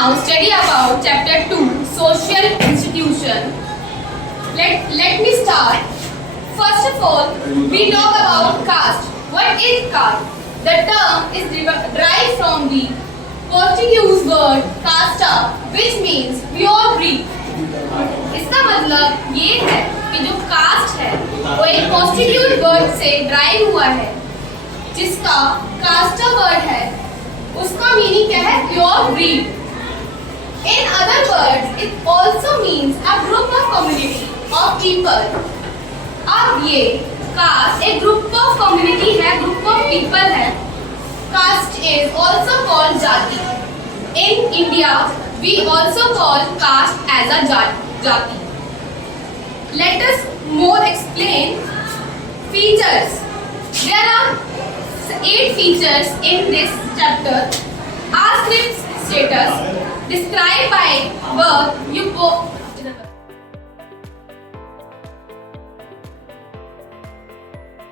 now study about chapter 2, social institution. Let me start. First of all, we talk about caste. What is caste? The term is derived from the Portuguese word casta, which means pure breed. इसका मतलब ये है कि जो cast है वो एक Portuguese word से ड्राइव हुआ है, जिसका कास्टा वर्ड है उसका मीनिंग क्या है? Pure breed. In other words it also means a group of community of people. अब ये कास्ट एक ग्रुप ऑफ कम्युनिटी है, ग्रुप ऑफ पीपल है. कास्ट इज आल्सो कॉल्ड जाति. In India we also call caste as a jati. Let us more explain features. There are 8 features in this chapter. Ascript status described by birth.